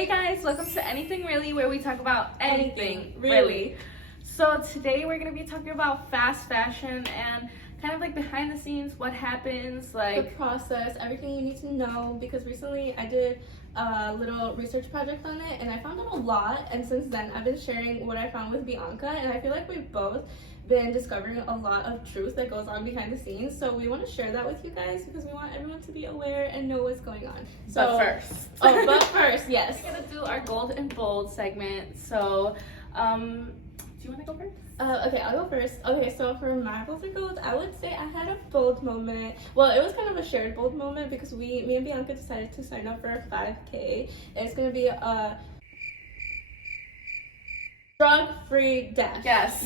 Hey guys, welcome to Anything Really, where we talk about anything really. So today we're going to be talking about fast fashion and kind of like behind the scenes, what happens, like the process, everything you need to know, because recently I did a little research project on it and I found out a lot, and since then I've been sharing what I found with Bianca, and I feel like we've both been discovering a lot of truth that goes on behind the scenes, so we want to share that with you guys because we want everyone to be aware and know what's going on. So but first, yes, we're going to do our gold and bold segment. So do you want to go first? Okay, I'll go first. Okay, so for my bold and gold, I would say I had a bold moment. Well, it was kind of a shared bold moment because me and Bianca decided to sign up for a 5K. It's going to be a drug-free dash. Yes.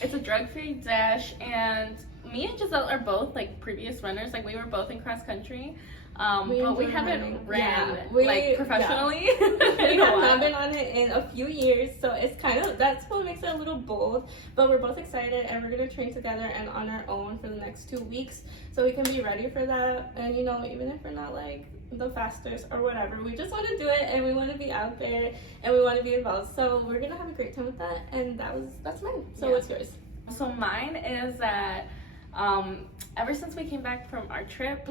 It's a drug-free dash, and me and Giselle are both like previous runners. Like we were both in cross country. But we haven't ran like professionally. We have not been on it in a few years, so it's kind of, that's what makes it a little bold. But we're both excited, and we're gonna train together and on our own for the next 2 weeks, so we can be ready for that. And you know, even if we're not like the fastest or whatever, we just want to do it, and we want to be out there, and we want to be involved. So we're gonna have a great time with that, and that's mine. So what's yours? So mine is that ever since we came back from our trip,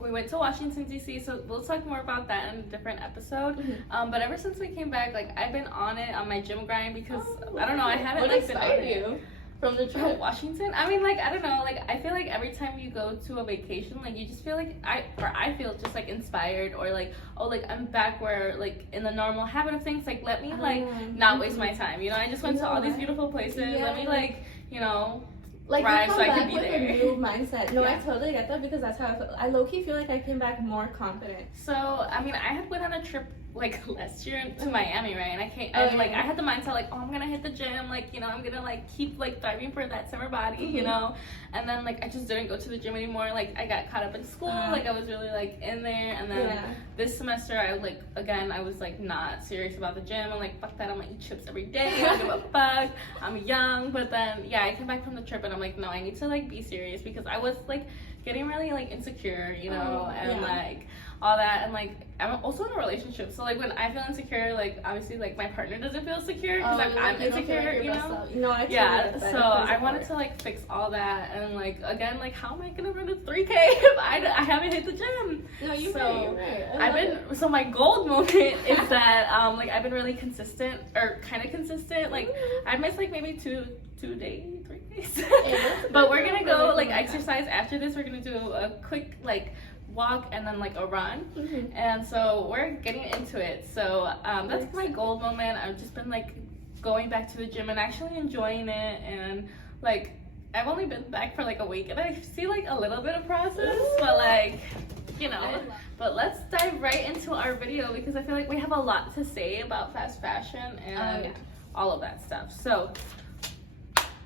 we went to Washington DC, so we'll talk more about that in a different episode. But ever since we came back, like I've been on it on my gym grind because I don't know, I haven't like been on it. From the trip? Washington? I mean, like, I don't know, like, I feel like every time you go to a vacation, like, you just feel like, I feel just, like, inspired, or, like, oh, like, I'm back where, like, in the normal habit of things, like, let me, like, not waste my time, you know? I just went to all these beautiful places, let me, like, you know, like ride so I can be with there. A new mindset. No, I totally get that because that's how I feel. I low-key feel like I came back more confident. So, I mean, I had went on a trip like last year to Miami, right? And I came, and like I had the mindset like, oh, I'm gonna hit the gym, like, you know, I'm gonna like keep like thriving for that summer body, you know. And then like I just didn't go to the gym anymore. Like I got caught up in school, like I was really like in there. And then this semester I like again I was like not serious about the gym. I'm like, fuck that, I'm gonna eat chips every day. I don't give a fuck. I'm young. But then I came back from the trip and I'm like, no, I need to like be serious because I was like getting really like insecure, you know, and like all that, and like I'm also in a relationship, so like when I feel insecure, like obviously like my partner doesn't feel secure because I'm insecure, you know. No, I so I wanted to like fix all that, and like again, like how am I gonna run a 3K if I haven't hit the gym? No, you're right. I've been so my gold moment is that like I've been really consistent, or kind of consistent. Like I missed like maybe 3 days. But we're gonna go like exercise after this. We're gonna do a quick like walk and then like a run, and so we're getting into it. So that's my gold moment. I've just been like going back to the gym and actually enjoying it, and like I've only been back for like a week and I see like a little bit of process, but like, you know. But let's dive right into our video because I feel like we have a lot to say about fast fashion and all of that stuff. So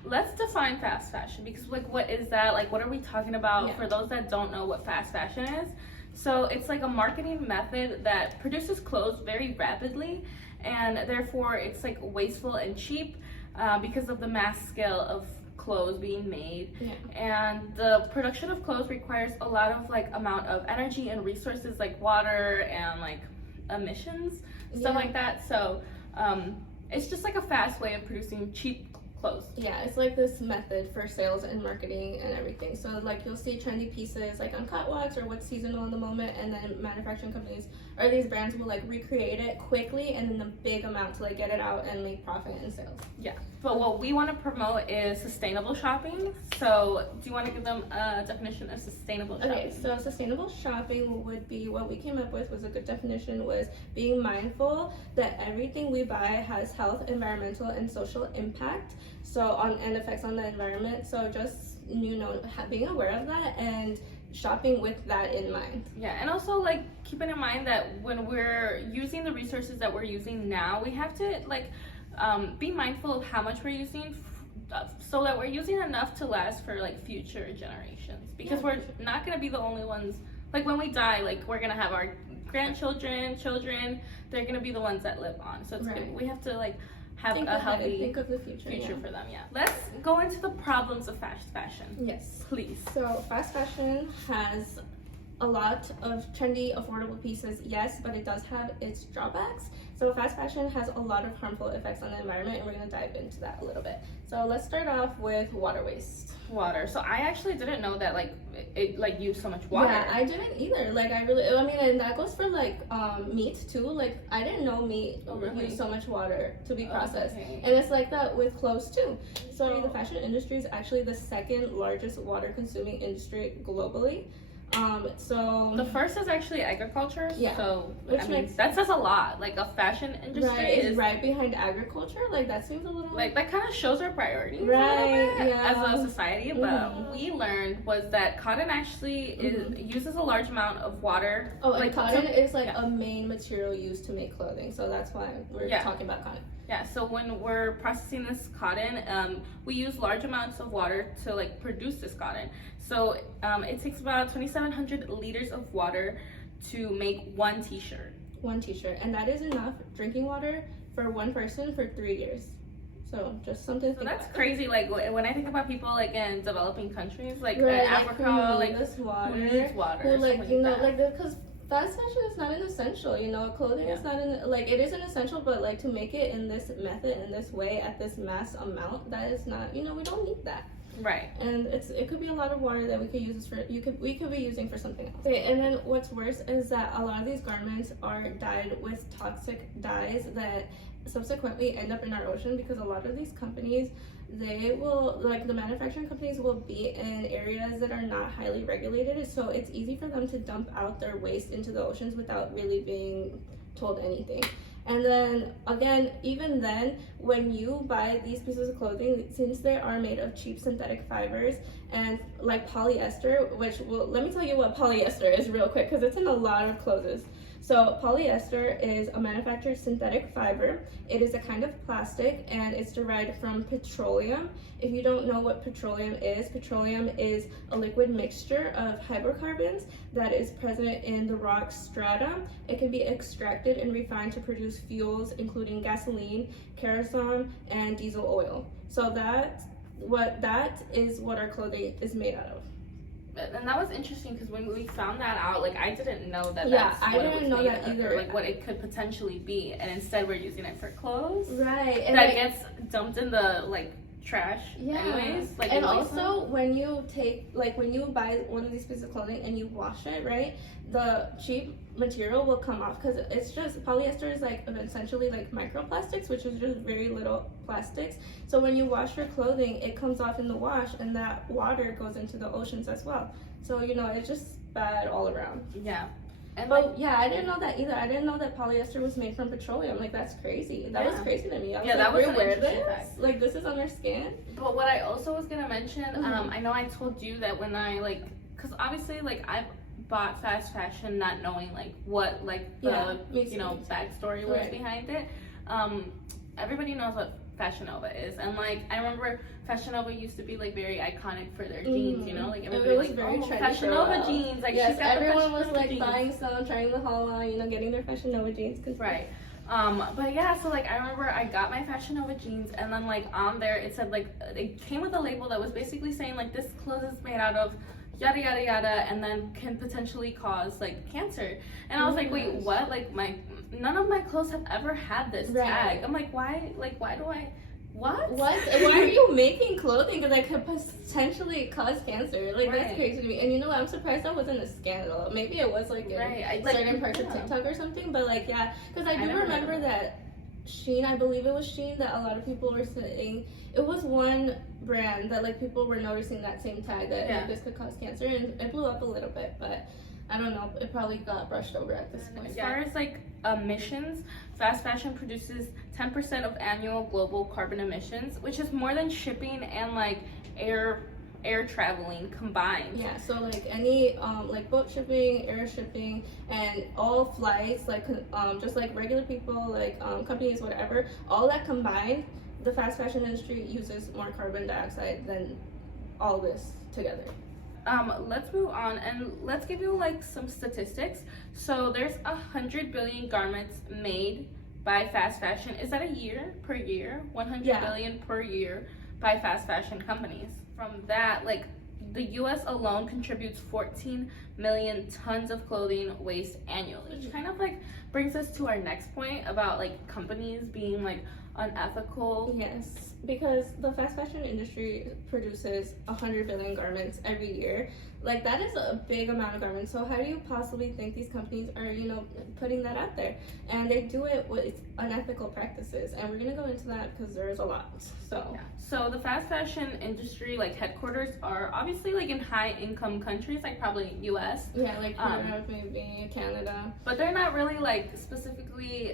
let's define fast fashion, because like what is that? Like what are we talking about for those that don't know what fast fashion is? So it's like a marketing method that produces clothes very rapidly, and therefore it's like wasteful and cheap because of the mass scale of clothes being made. And the production of clothes requires a lot of like amount of energy and resources like water and like emissions, stuff like that. So it's just like a fast way of producing cheap clothes. Yeah, it's like this method for sales and marketing and everything. So like you'll see trendy pieces like on catwalks or what's seasonal in the moment, and then manufacturing companies or these brands will like recreate it quickly and in a big amount to like get it out and make profit and sales. But what we want to promote is sustainable shopping. So do you want to give them a definition of sustainable shopping? Okay, so sustainable shopping would be, what we came up with was a good definition, was being mindful that everything we buy has health, environmental, and social impact, so and effects on the environment. So just, you know, being aware of that and shopping with that in mind. And also like keeping in mind that when we're using the resources that we're using now, we have to like be mindful of how much we're using, so that we're using enough to last for like future generations, because we're not going to be the only ones. Like when we die, like we're going to have our grandchildren, children, they're going to be the ones that live on. So it's good. We have to like have a healthy think of the future for them. Let's go into the problems of fast fashion. Yes, please. So fast fashion has a lot of trendy, affordable pieces, yes, but it does have its drawbacks. So fast fashion has a lot of harmful effects on the environment, and we're going to dive into that a little bit. So let's start off with water waste. Water. So I actually didn't know that like it like used so much water. Yeah, I didn't either. Like I mean, and that goes for like meat too. Like I didn't know meat used so much water to be processed. Okay. And it's like that with clothes too. So the fashion industry is actually the second largest water consuming industry globally. So the first is actually agriculture. Yeah. So Which I mean, makes that says a lot. Like a fashion industry is right behind agriculture. Like that seems a little like that kind of shows our priorities right, a little bit yeah. as a society. But what we learned was that cotton actually uses a large amount of water. Oh, and like cotton is like a main material used to make clothing. So that's why we're talking about cotton. Yeah, so when we're processing this cotton, we use large amounts of water to like produce this cotton. So it takes about 2,700 liters of water to make one t-shirt. One t-shirt, and that is enough drinking water for one person for 3 years. So just something to think that's about. Crazy. Like when I think about people like in developing countries, like in right, Africa, like water, who needs water, who like you know like like because fast fashion is not an essential, you know, clothing is not an, like it is an essential, but like to make it in this method, in this way, at this mass amount, that is not, you know, we don't need that. Right. And it could be a lot of water that we could use for, we could be using for something else. Okay, and then what's worse is that a lot of these garments are dyed with toxic dyes that subsequently end up in our ocean, because a lot of these companies, they will, like the manufacturing companies will be in areas that are not highly regulated, so it's easy for them to dump out their waste into the oceans without really being told anything. And then again, even then, when you buy these pieces of clothing, since they are made of cheap synthetic fibers and like polyester, which will, let me tell you what polyester is real quick, because it's in a lot of clothes. So polyester is a manufactured synthetic fiber. It is a kind of plastic, and it's derived from petroleum. If you don't know what petroleum is a liquid mixture of hydrocarbons that is present in the rock strata. It can be extracted and refined to produce fuels, including gasoline, kerosene, and diesel oil. So that is what our clothing is made out of. And that was interesting, because when we found that out, like I didn't know that. Yeah, I didn't know that either. Or, like what it could potentially be, and instead we're using it for clothes. Right. And that gets dumped in the like trash. Yeah. Anyways. Like, and also when you buy one of these pieces of clothing and you wash it, right, the cheap material will come off, because it's just, polyester is like essentially like microplastics, which is just very little plastics. So when you wash your clothing, it comes off in the wash, and that water goes into the oceans as well. So, you know, it's just bad all around. Yeah. And but yeah, I didn't know that either. I didn't know that polyester was made from petroleum. Like that's crazy. That was crazy to me. I was that was like, an interesting fact. Like this is on their skin. But what I also was gonna mention, I know I told you that when I like, because obviously like I've bought fast fashion not knowing like what like the backstory was behind it. Everybody knows what Fashion Nova is, and like I remember Fashion Nova used to be like very iconic for their jeans, you know, like everybody was like, very Fashion Nova jeans, like yes, she's got everyone the was like jeans. buying some, trying the haul on, you know, getting their Fashion Nova jeans. Right. But yeah, so like I remember I got my Fashion Nova jeans, and then like on there it said like it came with a label that was basically saying like this clothes is made out of yada yada yada, and then can potentially cause like cancer. And I was like, wait, what? Like none of my clothes have ever had this tag. I'm like, why do I? What? Why are you making clothing that could potentially cause cancer? Like that's crazy to me. And you know what? I'm surprised that wasn't a scandal. Maybe it was like in certain parts of TikTok or something. But like because I do remember that Shein, I believe it was Shein, that a lot of people were saying it was one brand that like people were noticing that same tag that like, this could cause cancer, and it blew up a little bit, but I don't know, it probably got brushed over at this point. As far as like emissions, fast fashion produces 10% of annual global carbon emissions, which is more than shipping and like air traveling combined. Yeah, so like any like boat shipping, air shipping, and all flights, like just like regular people, like companies, whatever, all that combined, the fast fashion industry uses more carbon dioxide than all this together. Let's move on, and let's give you like some statistics. So there's 100 billion garments made by fast fashion. Is that a year? Per year? 100 billion per year by fast fashion companies. From that, like the US alone contributes 14 million tons of clothing waste annually, which kind of like brings us to our next point about like companies being like unethical. Yes, because the fast fashion industry produces 100 billion garments every year. Like, that is a big amount of garments. So how do you possibly think these companies are, putting that out there? And they do it with unethical practices. And we're going to go into that because there's a lot. So the fast fashion industry, like, headquarters are obviously like in high income countries, like probably US. Yeah, like Europe, maybe Canada. But they're not really like specifically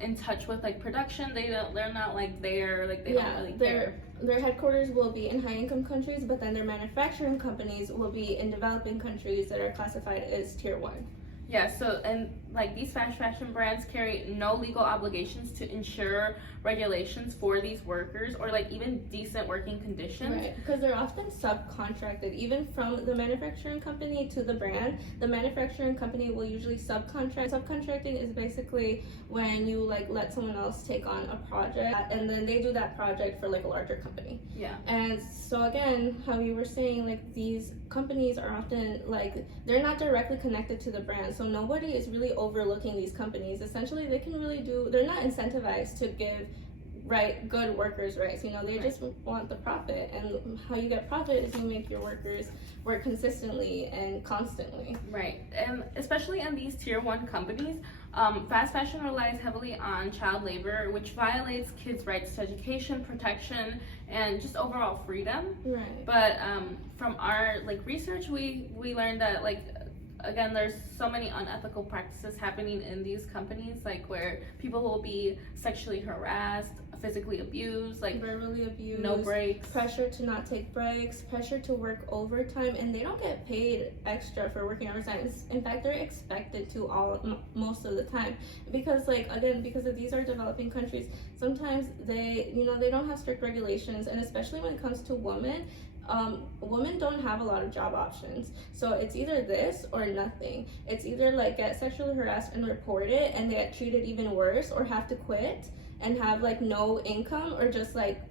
in touch with like production. They're not like there, like they don't really care. Their headquarters will be in high-income countries, but then their manufacturing companies will be in developing countries that are classified as tier 1. Yeah, so, and like these fast fashion brands carry no legal obligations to ensure regulations for these workers or like even decent working conditions. Right, because they're often subcontracted, even from the manufacturing company to the brand. The manufacturing company will usually subcontract. Subcontracting is basically when you like let someone else take on a project and then they do that project for like a larger company. Yeah. And so again, how you were saying, like these companies are often like, they're not directly connected to the brand, so nobody is really overlooking these companies. Essentially, they can really they're not incentivized to give good workers rights. They just want the profit, and how you get profit is you make your workers work consistently and constantly. Right, and especially in these tier 1 companies, fast fashion relies heavily on child labor, which violates kids' rights to education, protection, and just overall freedom. Right. But from our like research, we learned that like, again, there's so many unethical practices happening in these companies, like where people will be sexually harassed, physically abused, like verbally abused, no breaks, pressure to not take breaks, pressure to work overtime, and they don't get paid extra for working overtime. In fact, they're expected to most of the time, because because these are developing countries. Sometimes they don't have strict regulations, and especially when it comes to women. Women don't have a lot of job options, so it's either this or nothing. It's either like get sexually harassed and report it and get treated even worse, or have to quit and have like no income, or just like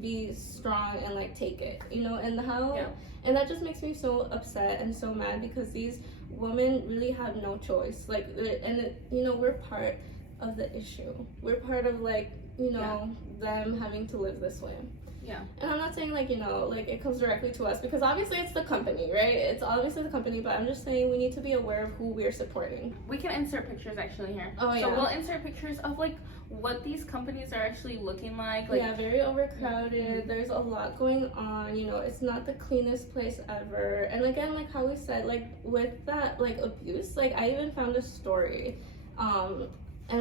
be strong and like take it, and that just makes me so upset and so mad, because these women really have no choice, we're part of the issue. We're part of them having to live this way. Yeah. And I'm not saying it comes directly to us, because obviously it's the company, right? It's obviously the company, but I'm just saying we need to be aware of who we're supporting. We can insert pictures actually here. Oh, yeah. So we'll insert pictures of like what these companies are actually looking like. Yeah, very overcrowded. There's a lot going on. It's not the cleanest place ever. And again, like how we said, with that abuse, I even found a story, and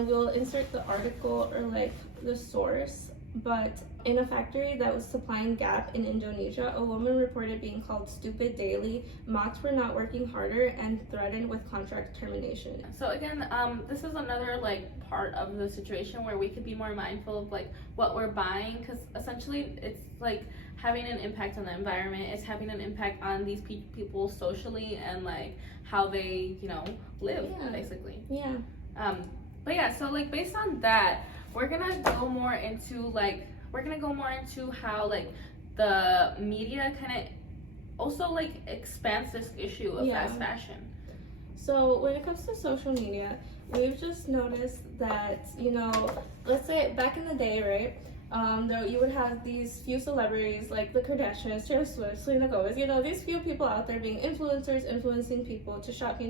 we'll insert the article or the source. But in a factory that was supplying GAP in Indonesia, a woman reported being called stupid daily, mocked for not working harder, and threatened with contract termination. So again, this is another part of the situation where we could be more mindful of what we're buying, because essentially it's having an impact on the environment. It's having an impact on these people socially and how they live, basically. Yeah. But yeah, so based on that, we're gonna go more into how the media kind of also expands this issue of fast fashion. So when it comes to social media, we've just noticed that let's say back in the day, right? You would have these few celebrities like the Kardashians, Taylor Swift, Selena Gomez, these few people out there being influencers, influencing people to shop,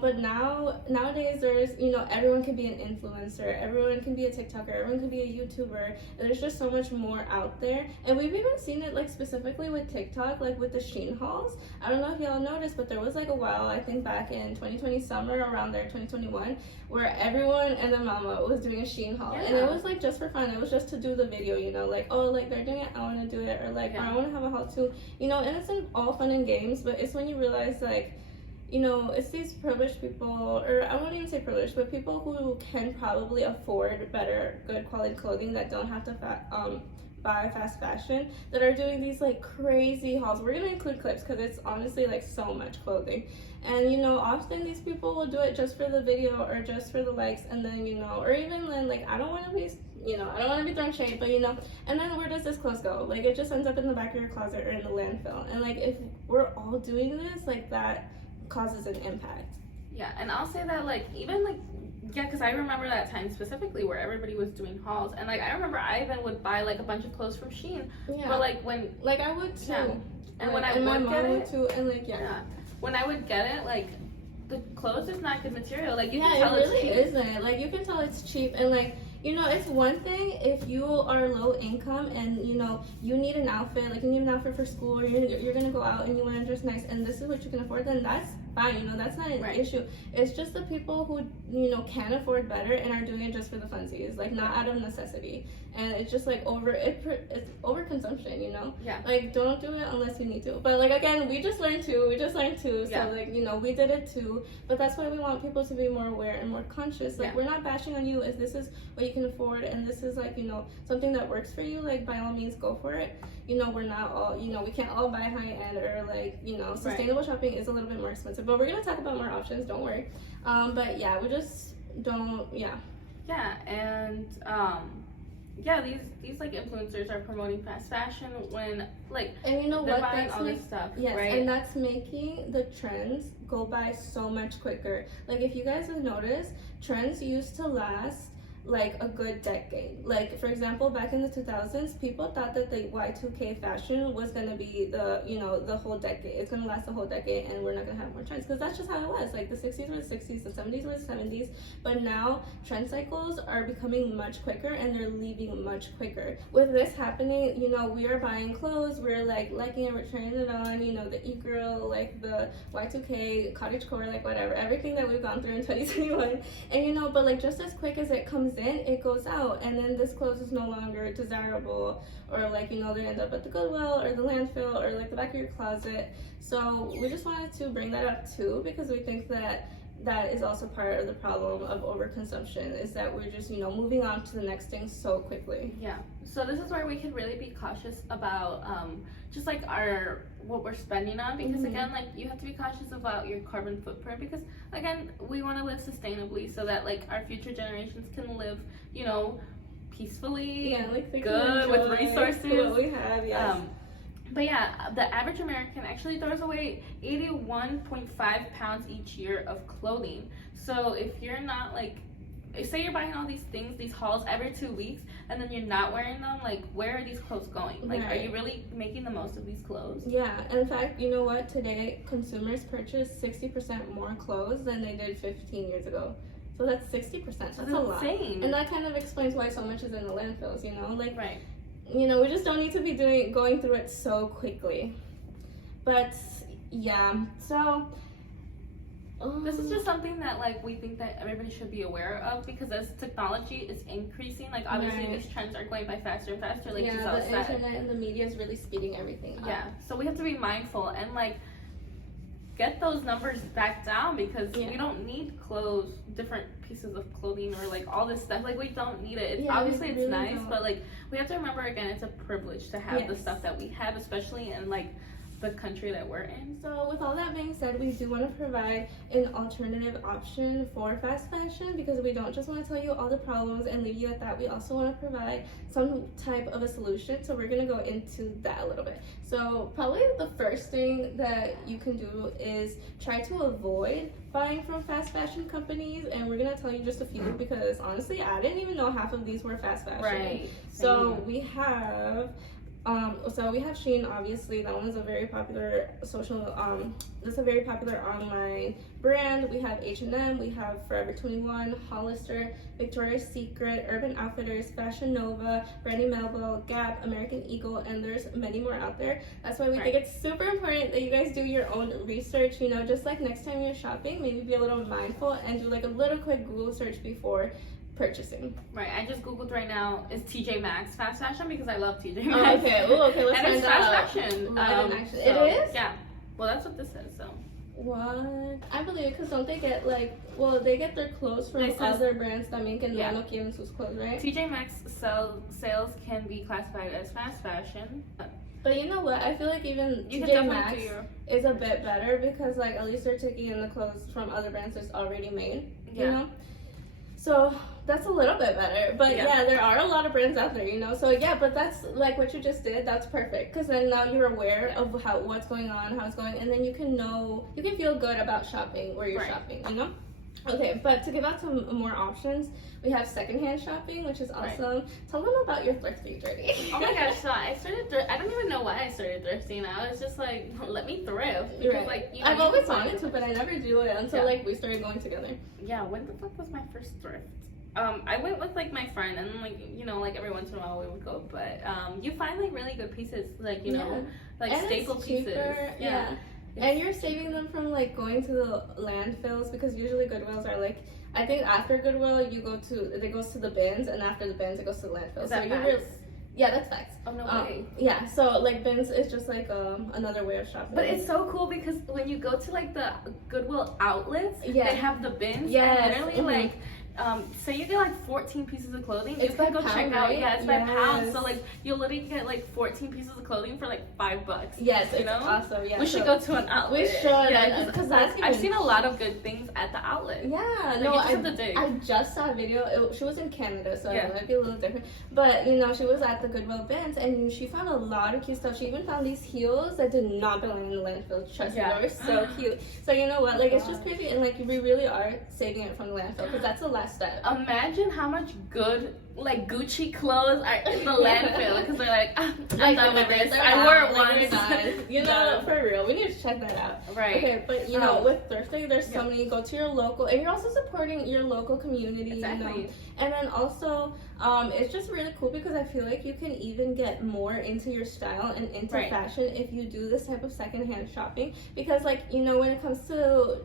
but nowadays there's, everyone can be an influencer, everyone can be a TikToker, everyone can be a YouTuber. There's just so much more out there. And we've even seen it specifically with TikTok, with the Shein hauls. I don't know if y'all noticed, but there was a while, I think back in 2020 summer, around there, 2021, where everyone and their mama was doing a Shein haul. Yeah. And it was just for fun. It was just to do the video, they're doing it, I want to do it, or I want to have a haul too, and it's all fun and games, but it's when you realize it's these privileged people, or I won't even say privileged, but people who can probably afford better, good quality clothing that don't have to buy fast fashion that are doing these like crazy hauls. We're gonna include clips because it's honestly like so much clothing. And you know, often these people will do it just for the video or just for the likes, and then you know, or even then like I don't want to be, you know, I don't want to be throwing shade, but you know, and then where does this clothes go? Like it just ends up in the back of your closet or in the landfill. And like if we're all doing this, like that causes an impact. Yeah, and I'll say that like even like yeah, because I remember that time specifically where everybody was doing hauls, and like I remember I even would buy like a bunch of clothes from Shein. Yeah. But like when like I would too. Yeah. And when I and my would mom get would it too, and like yeah. When I would get it, like the clothes is not good material. Like you yeah, can tell it really it's cheap. isn't. Like you can tell it's cheap, and like you know, it's one thing if you are low income and you know you need an outfit, like you need an outfit for school, or you're gonna go out and you want to dress nice, and this is what you can afford. Then that's fine. You know, that's not an issue. It's just the people who you know can afford better and are doing it just for the funsies, like not out of necessity. And it's just like it's overconsumption, you know. Yeah. Like don't do it unless you need to. But like again, we just learned too. So Yeah. like you know we did it too. But that's why we want people to be more aware and more conscious. Like we're not bashing on you. If this is what you can afford and this is like you know something that works for you, like by all means go for it. You know we're not all you know we can't all buy high end or like you know sustainable shopping is a little bit more expensive. But we're gonna talk about more options. Don't worry. But yeah, we just don't. Yeah. Yeah, and yeah, these like influencers are promoting fast fashion when like and you know they're what buying that's all this stuff, yes, right? and that's making the trends go by so much quicker. Like if you guys have noticed, trends used to last like a good decade. Like for example, back in the 2000s, people thought that the Y2K fashion was gonna be the you know the whole decade. It's gonna last the whole decade, and we're not gonna have more trends because that's just how it was. Like the 60s were the 60s, the 70s were the 70s, but now trend cycles are becoming much quicker and they're leaving much quicker. With this happening, you know we are buying clothes, we're like liking it, we're trying it on. You know the e-girl, like the Y2K, cottagecore, like whatever, everything that we've gone through in 2021, and you know but like just as quick as it comes in, it goes out, and then this clothes is no longer desirable, or like you know they end up at the Goodwill or the landfill or like the back of your closet. So we just wanted to bring that up too because we think that that is also part of the problem of overconsumption, is that we're just you know moving on to the next thing so quickly. Yeah, so this is where we can really be cautious about just like what we're spending on, because again like you have to be cautious about your carbon footprint, because again we want to live sustainably so that like our future generations can live you know peacefully, like good with resources what we have. Yes. But yeah, the average American actually throws away 81.5 pounds each year of clothing. So if you're not like, say you're buying all these things, these hauls every 2 weeks, and then you're not wearing them, like where are these clothes going? Like are you really making the most of these clothes? Yeah, in fact, you know what? Today, consumers purchase 60% more clothes than they did 15 years ago. So that's 60%. That's a lot. And that kind of explains why so much is in the landfills, you know? Like, you know, we just don't need to be going through it so quickly. But yeah, so this is just something that like we think that everybody should be aware of, because as technology is increasing, like obviously these trends are going by faster and faster. Like the internet and the media is really speeding everything up. Yeah, so we have to be mindful and like get those numbers back down, because we don't need different pieces of clothing or like all this stuff. Like we don't need it. Obviously it's really nice, but like we have to remember again, it's a privilege to have the stuff that we have, especially in like the country that we're in. So with all that being said, we do want to provide an alternative option for fast fashion, because we don't just want to tell you all the problems and leave you at that. We also want to provide some type of a solution. So we're going to go into that a little bit. So probably the first thing that you can do is try to avoid buying from fast fashion companies, and we're going to tell you just a few, because honestly I didn't even know half of these were fast fashion. So we have Shein, obviously. That one is a very popular that's a very popular online brand. We have H&M, we have Forever 21, Hollister, Victoria's Secret, Urban Outfitters, Fashion Nova, Brandy Melville, Gap, American Eagle, and there's many more out there. That's why we think it's super important that you guys do your own research, you know, just like next time you're shopping, maybe be a little mindful and do like a little quick Google search before purchasing. I just googled right now, is TJ Maxx fast fashion, because I love TJ Maxx. Okay, let's and find it's out. fast fashion. It is? Yeah, well that's what this says. So What? I believe it, because don't they get like, well, they get their clothes from other brands también que no quieren sus clothes, right? TJ Maxx sales can be classified as fast fashion. But you know what? I feel like even TJ Maxx is a bit better because like at least they're taking in the clothes from other brands that's already made. You know? So that's a little bit better. But yeah, there are a lot of brands out there, you know? So yeah, but that's like what you just did, that's perfect. Because then now you're aware of what's going on, how it's going, and then you can feel good about shopping where you're shopping, you know? Okay, but to give out some more options, we have secondhand shopping, which is awesome. Tell them about your thrifting journey. Oh my gosh, so I started I don't even know why I started thrifting. I was just like, let me thrift. Because, like, you know, I've always wanted to, but I never do it until like we started going together. Yeah, when the fuck was my first thrift? I went with like my friend, and like, you know, like every once in a while we would go, but you find like really good pieces, like, you know, like and staple pieces. Yeah. And you're saving them from like going to the landfills, because usually Goodwills are like, I think after Goodwill it goes to the bins, and after the bins it goes to the landfill. Is that so facts? Yeah, that's facts. Oh, no way. Yeah, so like bins is just like another way of shopping. But it's so cool because when you go to like the Goodwill outlets, they have the bins, and literally like say you get like 14 pieces of clothing, you can go check out. Yeah, it's by pound. So like you'll literally get like 14 pieces of clothing for like $5. Yes, it's awesome. Yeah, we should go to an outlet. We should, because I've seen a lot of good things at the outlet. Yeah, like, I just saw a video. She was in Canada, so it might be a little different. But you know, she was at the Goodwill bins, and she found a lot of cute stuff. She even found these heels that did not belong in the landfill. Trust me, they were so cute. So you know what? Like it's just crazy, and like we really are saving it from the landfill, because that's the last step. Imagine how much good like Gucci clothes are in the landfill, because they're like, I'm done with this. I wore it once. You know, for real, we need to check that out. Right. Okay, but you know, with thrifting, there's so many. Go to your local, and you're also supporting your local community. Exactly. You know? And then also, it's just really cool because I feel like you can even get more into your style and into fashion if you do this type of secondhand shopping. Because like, you know, when it comes to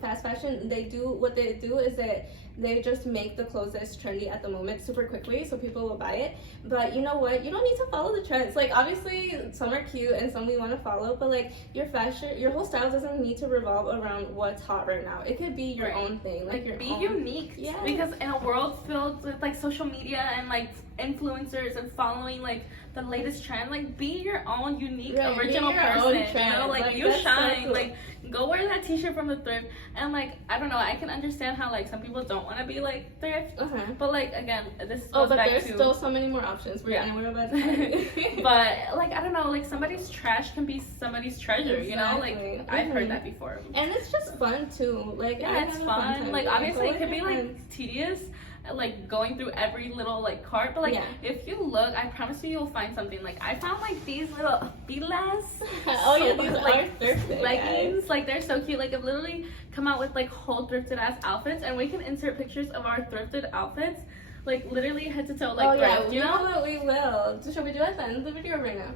fast fashion, what they do is that they just make the clothes that's trendy at the moment super quickly, so people will buy it. But you know what? You don't need to follow the trends. Like obviously some are cute and some we want to follow, but like your fashion, your whole style doesn't need to revolve around what's hot right now. It could be your own thing, like your own. Unique. Yeah. Because in a world filled with like social media and like influencers and following like the latest trend, like be your own unique original person. You know, like you shine. So cool. Like go wear that t-shirt from the thrift, and like I don't know, I can understand how like some people don't want to be like thrift, but like again, this goes back there's to still so many more options. But like I don't know, like somebody's trash can be somebody's treasure. You know, like I've heard that before, and it's just fun too. Like it's fun. Like obviously it can be like tedious, like going through every little like cart, but like if you look, I promise you'll find something. Like I found like these little pilas. These like thrifted leggings. Like they're so cute. Like I've literally come out with like whole thrifted ass outfits, and we can insert pictures of our thrifted outfits, like literally head to toe. Like you know what, we will. So should we do it at the end of the video right now?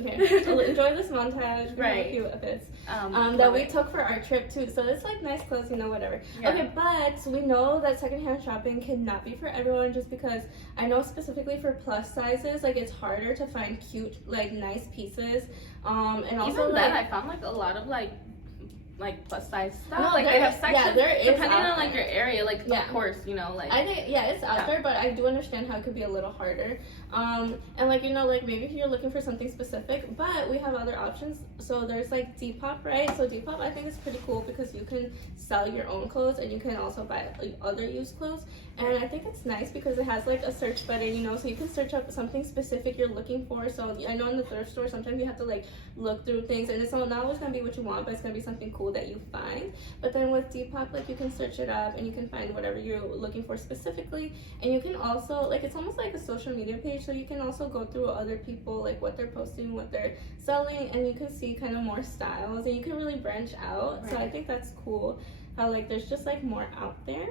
Okay, so enjoy this montage. Really cute outfits that we took for our trip too. So it's like nice clothes, you know, whatever. Okay, but we know that secondhand shopping cannot be for everyone, just because I know specifically for plus sizes, like it's harder to find cute, like nice pieces. And also even then, I found like a lot of like plus size stuff. No, like they have sections depending on like your area. Like of course, you know, like I think it's out there, but I do understand how it could be a little harder. And like, you know, like maybe if you're looking for something specific, but we have other options. So there's like Depop, right? So Depop I think is pretty cool because you can sell your own clothes and you can also buy like, other used clothes. And I think it's nice because it has like a search button, you know, so you can search up something specific you're looking for. So I know in the thrift store sometimes you have to like look through things, and it's not always gonna be what you want, but it's gonna be something cool that you find. But then with Depop, like you can search it up and you can find whatever you're looking for specifically. And you can also like, it's almost like a social media page, so you can also go through other people, like what they're posting, what they're selling, and you can see kind of more styles, and you can really branch out. So I think that's cool how like there's just like more out there.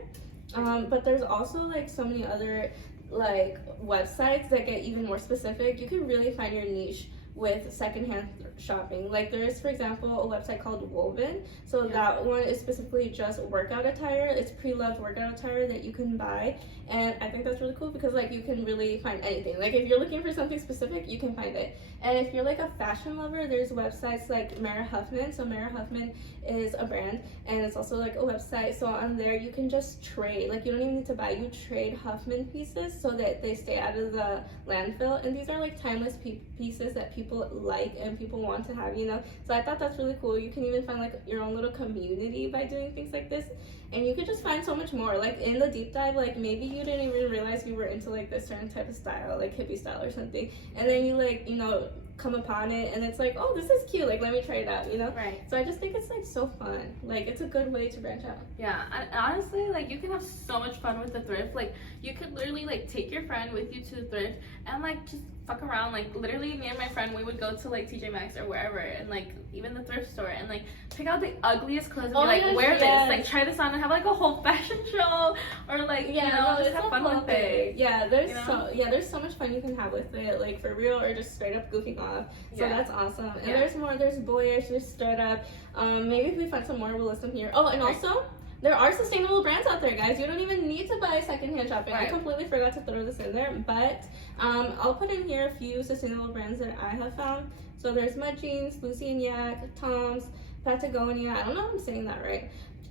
But there's also like so many other like websites that get even more specific. You can really find your niche with secondhand shopping. Like there's, for example, a website called Woven. So that one is specifically just workout attire. It's pre-loved workout attire that you can buy. And I think that's really cool because like you can really find anything. Like if you're looking for something specific, you can find it. And if you're like a fashion lover, there's websites like Mara Huffman. So Mara Huffman is a brand and it's also like a website. So on there you can just trade. Like you don't even need to buy, you trade Huffman pieces so that they stay out of the landfill. And these are like timeless pieces that people like and people want to have, you know. So I thought that's really cool. You can even find like your own little community by doing things like this. And you could just find so much more. Like in the deep dive, like maybe you didn't even realize you were into like this certain type of style, like hippie style or something. And then you like, you know, come upon it and it's like, oh, this is cute, like let me try it out, you know. Right. So I just think it's like so fun. Like it's a good way to branch out. Yeah, and honestly, like you can have so much fun with the thrift. Like you could literally like take your friend with you to the thrift and like just fuck around. Like literally me and my friend, we would go to like TJ Maxx or wherever and like even the thrift store and like pick out the ugliest clothes and be like, wear this, like try this on and have like a whole fashion show or like, you know, just have fun with it. Yeah, there's so much fun you can have with it, like for real or just straight up goofing off. So that's awesome. And there's more, there's boyish, there's startup. Maybe if we find some more, we'll list them here. Oh, and also there are sustainable brands out there, guys. You don't even need to buy secondhand shopping. I completely forgot to throw this in there, but I'll put in here a few sustainable brands that I have found. So there's Mud Jeans, Lucy and Yak, Tom's, Patagonia, I don't know if I'm saying that right,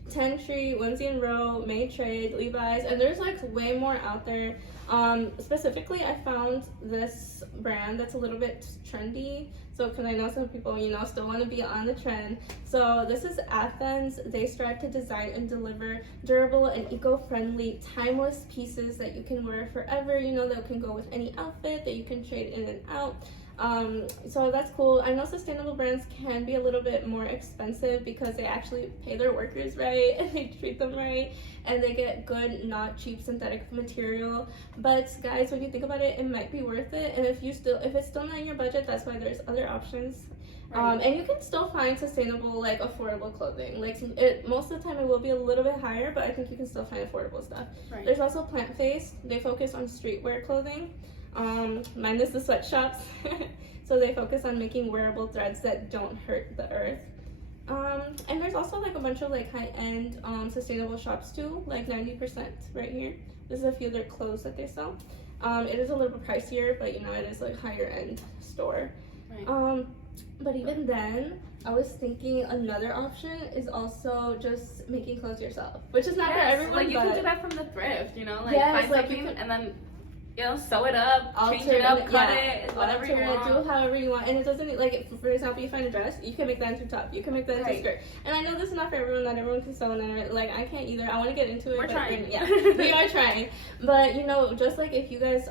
Ten Tree, Whimsy and Row, May Trade, Levi's, and there's like way more out there. Specifically, I found this brand that's a little bit trendy. So, because I know some people, you know, still want to be on the trend. So, this is Athens. They strive to design and deliver durable and eco-friendly, timeless pieces that you can wear forever. You know, that can go with any outfit, that you can trade in and out. So that's cool. I know sustainable brands can be a little bit more expensive because they actually pay their workers right and they treat them right and they get good, not cheap synthetic material. But guys, when you think about it, it might be worth it. And if it's still not in your budget, that's why there's other options. And you can still find sustainable, like affordable clothing. Like most of the time it will be a little bit higher, but I think you can still find affordable stuff. There's also plant-based. They focus on streetwear clothing. Minus the sweatshops. So they focus on making wearable threads that don't hurt the earth. And there's also like a bunch of like high-end sustainable shops too, like 90% right here. This is a few of their clothes that they sell. It is a little bit pricier, but you know, it is like higher end store. But even then, I was thinking another option is also just making clothes yourself, which is not for everyone. Like you can do that from the thrift, you know, like find something and then, you know, sew it up, change it up, cut it, whatever you want. Do however you want. And it doesn't, like, for example, you find a dress, you can make that into a top, you can make that into a skirt. And I know this is not for everyone, not everyone can sew, and like, I can't either. I want to get into it. We're trying. Yeah, we are trying. But, you know, just like if you guys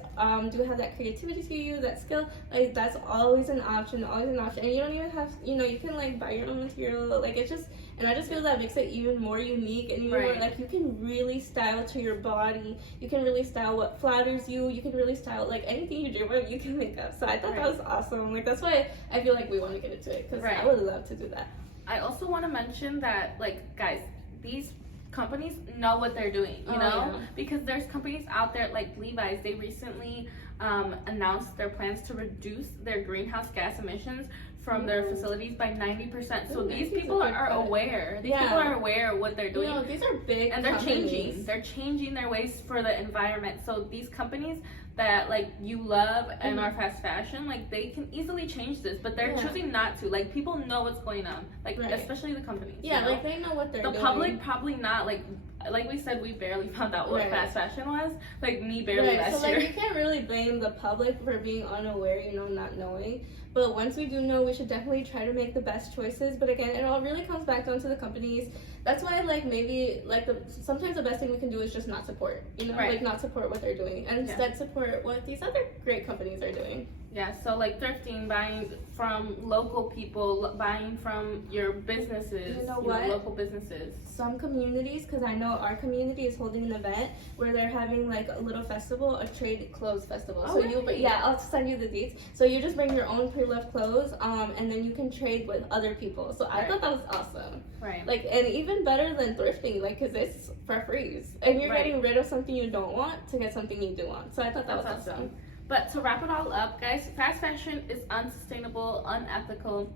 do have that creativity to you, that skill, like, that's always an option, And you don't even have, you know, you can, like, buy your own material. Like, it's just, and I just feel that makes it even more unique and even more, like, you can really style to your body. You can really style what flatters you. You can really style, like, anything you dream of, you can make up. So I thought that was awesome. Like, that's why I feel like we want to get into it, because I would love to do that. I also want to mention that, like, guys, these companies know what they're doing, you know? Because there's companies out there like Levi's. They recently announced their plans to reduce their greenhouse gas emissions from their facilities by 90%. So these people are aware. These people are aware of what they're doing. You know, these are big and they're companies. changing. They're changing their ways for the environment. So these companies that like you love and are fast fashion, like they can easily change this, but they're choosing not to. Like people know what's going on, like especially the companies. Yeah, you know? like they know what they're doing. The public probably not. Like we said, we barely found out what fast fashion was. Like me barely last year. So like you can't really blame the public for being unaware, you know, not knowing. But once we do know, we should definitely try to make the best choices. But again, it all really comes back down to the companies. That's why, like, maybe, like, sometimes the best thing we can do is just not support, you know? Like, not support what they're doing. And instead support what these other great companies are doing. Yeah, so, like, thrifting, buying from local people, buying from your businesses, you know what? Local businesses. Some communities, because I know our community is holding an event where they're having, like, a little festival, a trade clothes festival. Oh, so really? I'll send you the dates. So you just bring your own pre-loved clothes, and then you can trade with other people. So I thought that was awesome. Like, and even better than thrifting, like, because it's for free. And you're getting rid of something you don't want to get something you do want. So I thought that was awesome. But to wrap it all up, guys, fast fashion is unsustainable, unethical,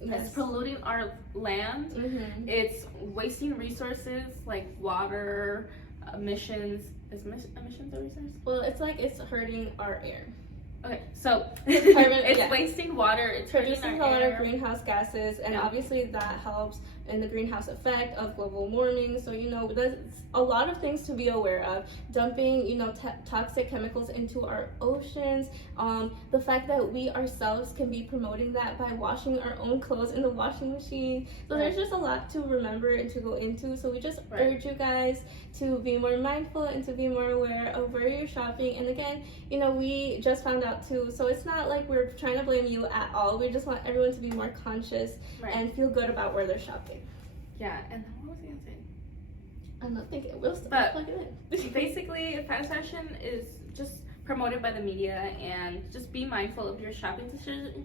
It's polluting our land. It's wasting resources like water, emissions. Is emissions a resource? Well, it's like it's hurting our air. Okay, so Carbon, it's wasting water. It's producing hurting our a lot air. of greenhouse gases, and obviously that helps in the greenhouse effect of global warming. So there's a lot of things to be aware of. Dumping toxic chemicals into our oceans. The fact that we ourselves can be promoting that by washing our own clothes in the washing machine. So there's just a lot to remember and to go into. So we just urge you guys to be more mindful and to be more aware of where you're shopping. And again, we just found out too, so it's not like we're trying to blame you at all. We just want everyone to be more conscious and feel good about where they're shopping. Yeah, and what was I gonna say? I'm not thinking. We'll But plug it in. basically, fast fashion is just promoted by the media, and just be mindful of your shopping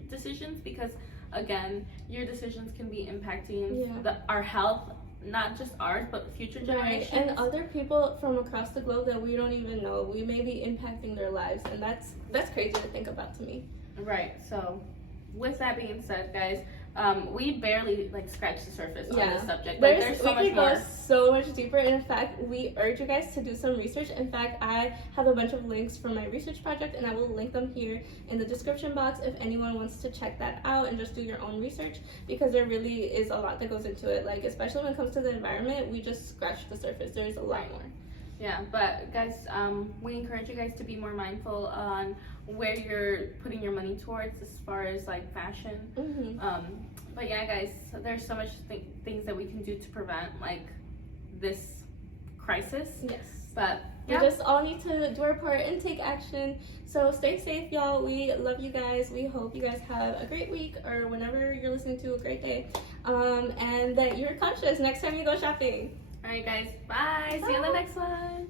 decisions, because again, your decisions can be impacting our health, not just ours, but future generations. Right. And other people from across the globe that we don't even know. We may be impacting their lives, and that's crazy to think about to me. Right. So, with that being said, guys, we barely scratched the surface on this subject. There's so much more. Go so much deeper. And in fact, we urge you guys to do some research. In fact, I have a bunch of links from my research project, and I will link them here in the description box if anyone wants to check that out and just do your own research, because there really is a lot that goes into it. Especially when it comes to the environment, we just scratched the surface. There's a lot more. Yeah, but guys, we encourage you guys to be more mindful on where you're putting your money towards as far as fashion. But yeah, guys, there's so much things that we can do to prevent this crisis. Yes. But we just all need to do our part and take action. So stay safe, y'all. We love you guys. We hope you guys have a great week, or whenever you're listening to, a great day. And that you're conscious next time you go shopping. All right, guys. Bye. See you in the next one.